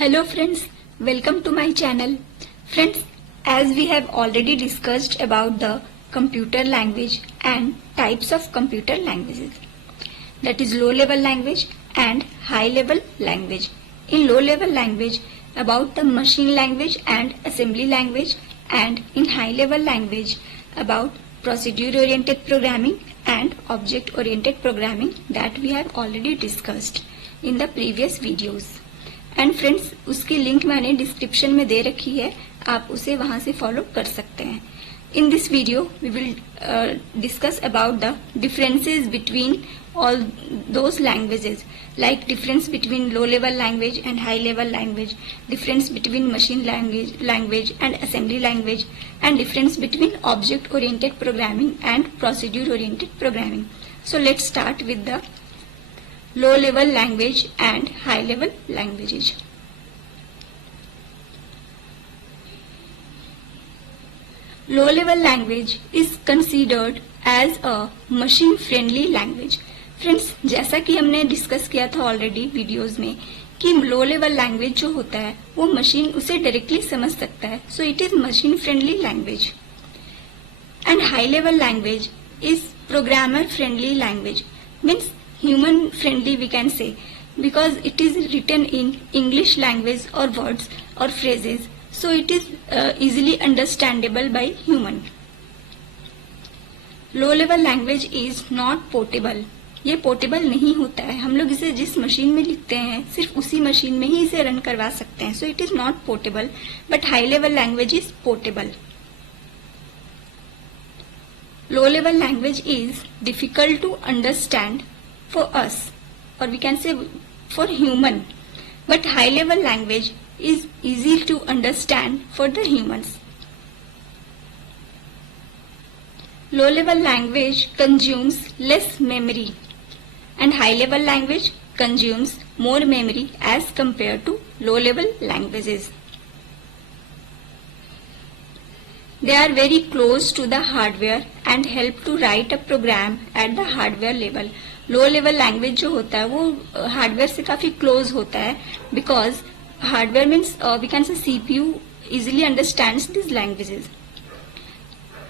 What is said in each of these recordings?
Hello friends, welcome to my channel. Friends, as we have already discussed about the computer language and types of computer languages, that is low level language and high level language. In low level language, about the machine language and assembly language, and in high level language about procedure oriented programming and object oriented programming that we have already discussed in the previous videos. And friends, उसकी लिंक मैंने डिस्क्रिप्शन में दे रखी है, आप उसे वहां से फॉलो कर सकते हैं. In this video we will discuss about the differences between all those languages, like difference between low level language and high level language, difference between machine language and assembly language, and difference between object oriented programming and procedure oriented programming. So let's start with the low level language and high level languages. Low level language is considered as a machine friendly language. Friends, जैसा कि हमने डिस्कस किया था already videos में कि लो level language जो होता है वो मशीन उसे डायरेक्टली समझ सकता है, सो it is machine friendly language. And high level language is programmer friendly language, means human friendly we can say, because it is written in English language or words or phrases, so it is easily understandable by human. Low level language is not portable. ये पोर्टेबल नहीं होता है, हम लोग इसे जिस मशीन में लिखते हैं सिर्फ उसी मशीन में ही इसे रन करवा सकते हैं, so it is not portable. But high level language is portable. Low level language is difficult to understand for us, or we can say for human, but high level language is easy to understand for the humans. Low level language consumes less memory and high level language consumes more memory as compared to low level languages. They are very close to the hardware and help to write a program at the hardware level. Low level language जो होता है वो हार्डवेयर से काफी close होता है, because hardware means we can say CPU easily understands this languages.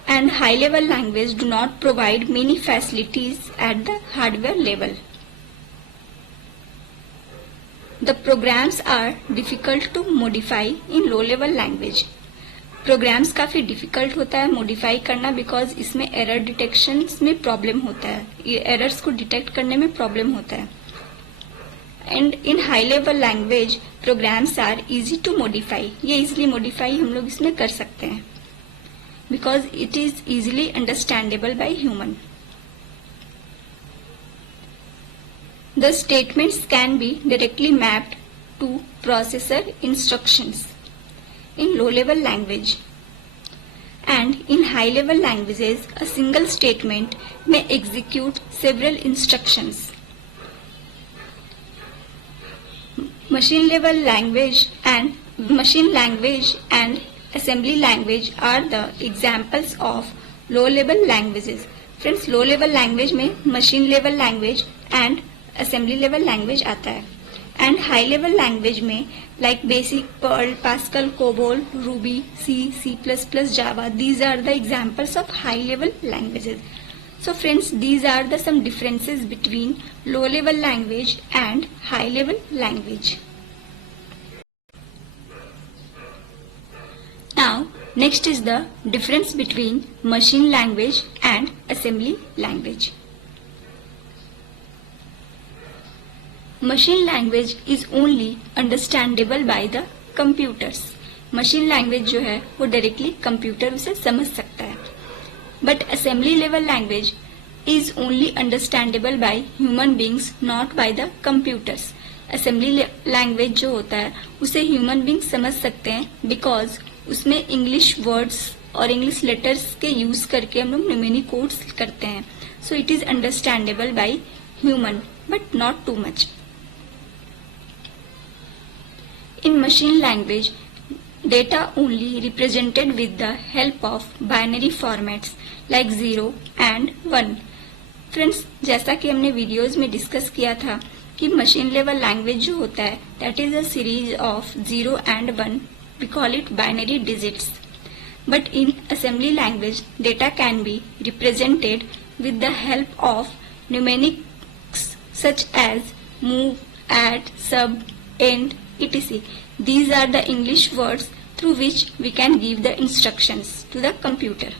And high level language do not provide many facilities at the hardware level. The programs are difficult to modify in low level language. Programs काफी डिफिकल्ट होता है मॉडिफाई करना, बिकॉज इसमें error detection में problem होता है, ये एरर्स को डिटेक्ट करने में प्रॉब्लम होता है. And in high level language programs are easy to modify. ये इजिली मॉडिफाई हम लोग इसमें कर सकते हैं, because it is easily understandable by human. The statements can be directly mapped to processor instructions in low level language, and in high level languages a single statement may execute several instructions. Machine language and assembly language are the examples of low level languages. Friends, low level language में machine level language and assembly level language आता है, and high level language में like basic Perl, Pascal, COBOL, Ruby, C, C++, Java. These are the examples of high level languages. So friends, these are the some differences between low level language and high level language. Now next is the difference between machine language and assembly language. Machine language is only understandable by the computers. Machine language जो है वो directly computer उसे समझ सकता है. But assembly level language is only understandable by human beings, not by the computers. Assembly language जो होता है उसे ह्यूमन बींग्स समझ सकते हैं, बिकॉज उसमें इंग्लिश वर्ड्स और इंग्लिश लेटर्स के यूज करके हम लोग न्यूमेरिक कोड्स करते हैं. So it is understandable by human but not too much. In machine language, data only represented with the help of binary formats like 0 and 1. फ्रेंड्स, जैसा कि हमने वीडियोस में डिस्कस किया था कि मशीन लेवल लैंग्वेज जो होता है that is a series of 0 and 1. We call it binary digits. But in assembly language, data can be represented with the help of mnemonics such as move, add, sub, end, etc. These are the English words through which we can give the instructions to the computer.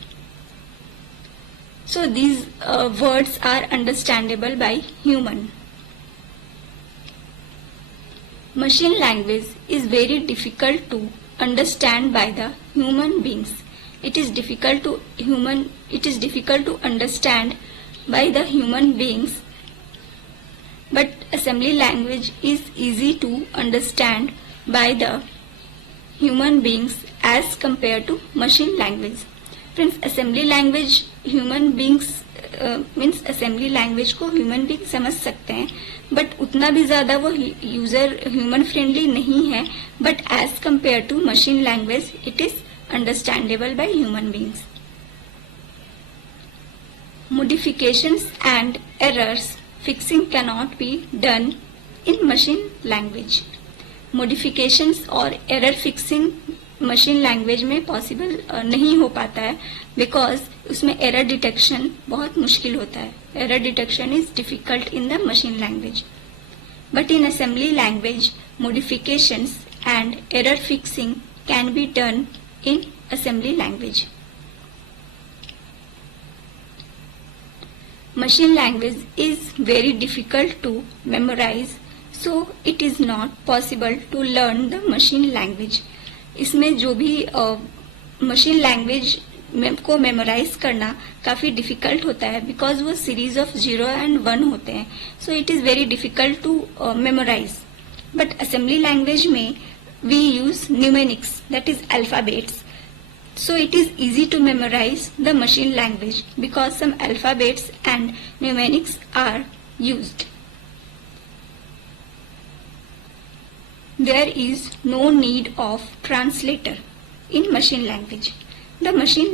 So these words are understandable by human. Machine language is very difficult to understand by the human beings. It is difficult to understand by the human beings, but assembly language is easy to understand by the human beings as compared to machine language. Friends, assembly language human beings means assembly language को human being समझ सकते हैं, बट उतना भी ज्यादा वो user human friendly नहीं है. But as compare to machine language it is understandable by human beings. Modifications and errors fixing cannot be done in machine language. Modifications और error fixing मशीन लैंग्वेज में पॉसिबल नहीं हो पाता है, बिकॉज उसमें एरर डिटेक्शन बहुत मुश्किल होता है. Error detection is difficult in the machine language. But in assembly language modifications and error fixing can be done in assembly language. Machine language is very difficult to memorize, so it is not possible to learn the machine language. इसमें जो भी machine language को मेमोराइज करना काफी डिफिकल्ट होता है, बिकॉज वो सीरीज ऑफ 0 and 1 होते हैं. So it is very difficult to memorise. But assembly language में we use mnemonics, that is alphabets. So it is easy to memorize the machine language because some alphabets and mnemonics are used. There is no need of translator in machine language. The machine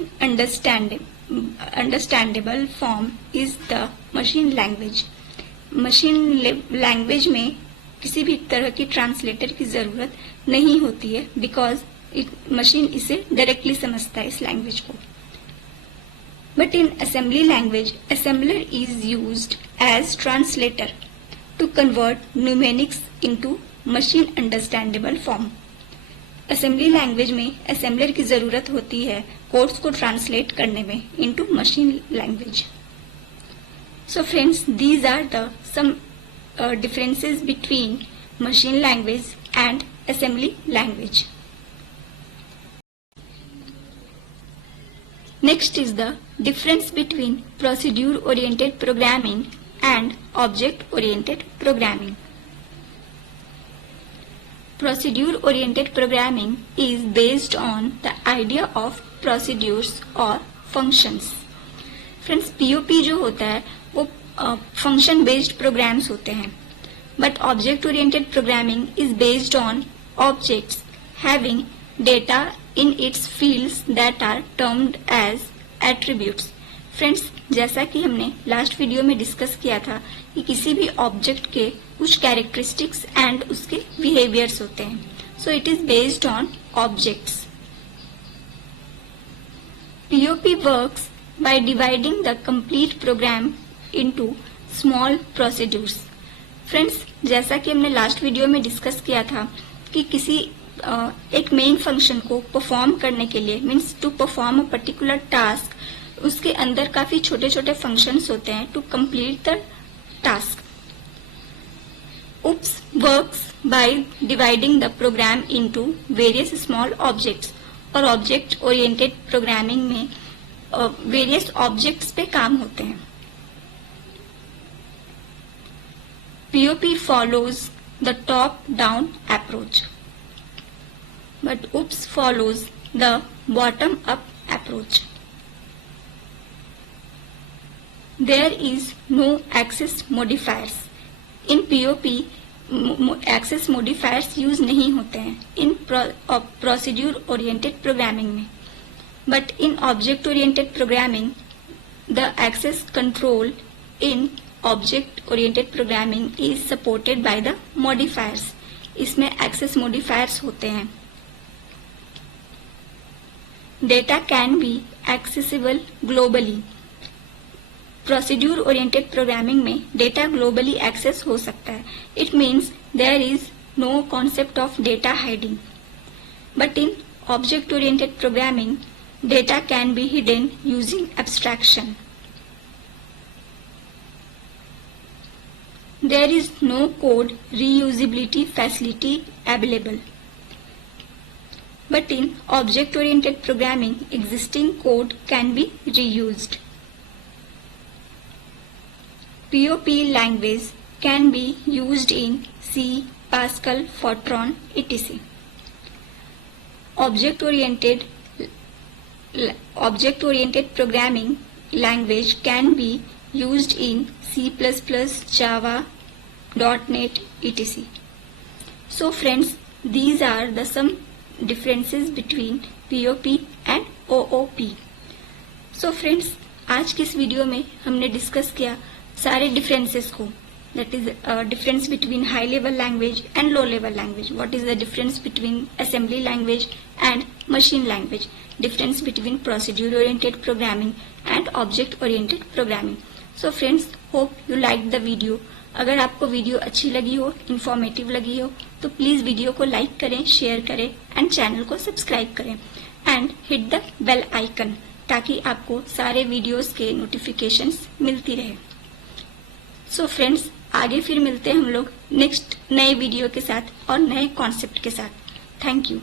understandable form is the machine language. Machine language में किसी भी तरह की ट्रांसलेटर की जरूरत नहीं होती है, बिकॉज मशीन इसे डायरेक्टली समझता है इस लैंग्वेज को. But in assembly language assembler is used as translator to convert mnemonics into machine understandable form. Assembly language में असेंबलर की जरूरत होती है कोड्स को ट्रांसलेट करने में into machine language. So friends, these are the some differences between machine language and assembly language. Next is the difference between procedure-oriented programming and object-oriented programming. Procedure-oriented programming is based on the idea of procedures or functions. Friends, POP जो होता है वो function based programs होते हैं, but object oriented programming is based on objects having data in its fields that are termed as attributes. Friends, जैसा कि हमने last video में डिस्कस किया था कि किसी भी ऑब्जेक्ट के कुछ कैरेक्टरिस्टिक्स एंड उसके बिहेवियर्स होते हैं. So it is based on objects. POP works by dividing the complete program into small procedures. Friends, जैसा कि हमने लास्ट वीडियो में डिस्कस किया था कि किसी एक मेन फंक्शन को परफॉर्म करने के लिए means to perform a particular task, उसके अंदर काफी छोटे छोटे फंक्शंस होते हैं to complete the task. UPS works by dividing the program into various small objects, और ऑब्जेक्ट ओरिएंटेड प्रोग्रामिंग में वेरियस ऑब्जेक्ट्स पे काम होते हैं. POP follows the top-down approach, but UPS follows the bottom-up approach. There is no access modifiers. In POP, access modifiers use नहीं होते हैं in procedure oriented programming में, but in object oriented programming the access control in object oriented programming is supported by the modifiers. इसमें access modifiers होते हैं। Data can be accessible globally. Procedure oriented programming में data globally access हो सकता है। It means there is no concept of data hiding. But in object oriented programming data can be hidden using abstraction. There is no code reusability facility available. But in object-oriented programming, existing code can be reused. POP language can be used in C, Pascal, Fortran, etc. Object-oriented programming language can be used in C++, Java, .NET, etc. So friends, these are the some differences between POP and OOP. So friends, आज के इस वीडियो में हमने डिस्कस किया सारे डिफरेंसेस को. That is difference between high level language and low level language. What is the difference between assembly language and machine language? Difference between procedure oriented programming and object oriented programming. So friends, hope you liked the video. अगर आपको वीडियो अच्छी लगी हो, इंफॉर्मेटिव लगी हो, तो please video को like करें, शेयर करें एंड चैनल को सब्सक्राइब करें and hit the bell icon ताकि आपको सारे वीडियोस के नोटिफिकेशंस मिलती रहे. सो फ्रेंड्स, आगे फिर मिलते हैं हम लोग नेक्स्ट नए वीडियो के साथ और नए कॉन्सेप्ट के साथ. Thank you.